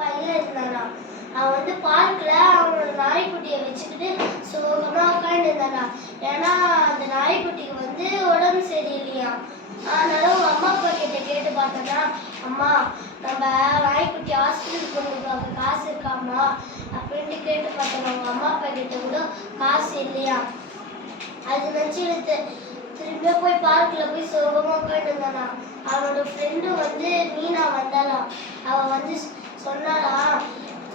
பையன் இருந்தானா. அவன் வந்து பார்க்ல அவனோட நாய்க்குட்டியை வச்சுக்கிட்டு சோகமா உட்காந்து இருந்தானா. ஏன்னா அந்த நாய்க்குட்டிக்கு வந்து உடம்பு சரியில்லையா. அதனால உங்க அம்மா அப்பா கிட்ட கேட்டு பார்த்தோன்னா, அம்மா நம்ம நாய்க்குட்டி ஹாஸ்பிட்டலுக்கு கொண்டு போக காசு இருக்காமா அப்படின்ட்டு கேட்டு பார்த்தோம். உங்க அம்மா அப்பா கிட்ட கூட காசு இல்லையா. அது நினச்சி திரும்பியா போய் பார்க்ல போய் சோகமா உட்காந்து இருந்தானா. அவனோட ஃப்ரெண்டு வந்து மீனா வந்தாலாம். அவ வந்து சொன்னாலா,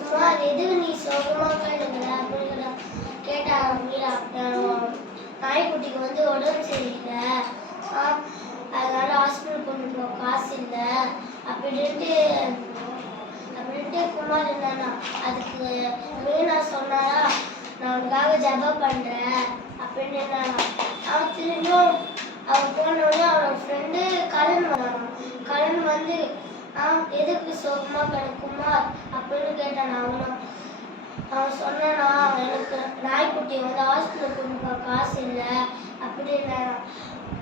அம்மா எது நீ சோகமா உட்காந்துங்கிற அப்படின்னு கேட்டா. மீனா நாய்க்குட்டிக்கு வந்து உடம்பு சரியில்லை, அதனால ஹாஸ்பிட்டல் கொண்டு போக காசு இல்லை அப்படின்ட்டு குமார் இருந்தானா. அதுக்கு மீனா சொன்னாரா, நான் உனக்காக ஜபம் பண்றேன் அப்படின்னு இருந்தானா. அவன் திரும்பியும் அவன் போனோடனே அவனோட ஃப்ரெண்டு கரண் வந்தானா. கரண் வந்து எதுக்கு சோகமா குமார் அப்படின்னு கேட்டானா. அவன் சொன்னானா, எனக்கு நாய்க்குட்டி வந்து ஹாஸ்பிட்டல் கொண்டு போக காசு இல்லை அப்படின்னு.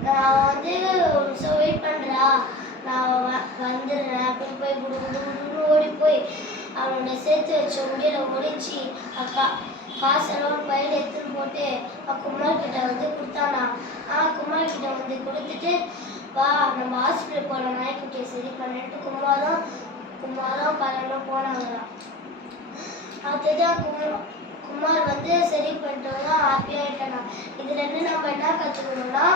நான் வந்து ஒரு நிமிஷம் வெயிட் பண்ணுறா, நான் வந்துடுறேன் அப்படின்னு போய் குடுன்னு ஓடி போய் அவனோட சேர்த்து வச்ச முடியல ஒடிச்சு காசெல்லாம் பையில எடுத்துன்னு போட்டு குமார் கிட்ட வந்து கொடுத்தானா. குமார் கிட்ட வந்து கொடுத்துட்டு, வா நம்ம ஹாஸ்பிட்டல் போகலாம் நாய்க்குட்டியை சரி பண்ணிட்டு குமாரும் கரணம் போனாங்களாம். அதுதான் குமார் வந்து சரி பண்ணிட்டோம்னா ஹாப்பியாயிட்டானா. இதுல இருந்து நம்ம என்ன கற்றுக்கணும்னா,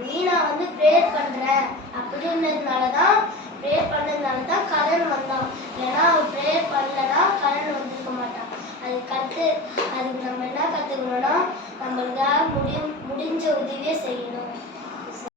மீனா வந்து ப்ரேயர் பண்றேன் அப்படின்றதுனாலதான் கரண் வந்தான். ஏன்னா அவன் ப்ரேயர் பண்ணலன்னா கரண் வந்திருக்க மாட்டான். அதுக்கு நம்ம என்ன கற்றுக்கணும்னா, நம்மளுக்காக முடிஞ்ச உதவியே செய்யணும்.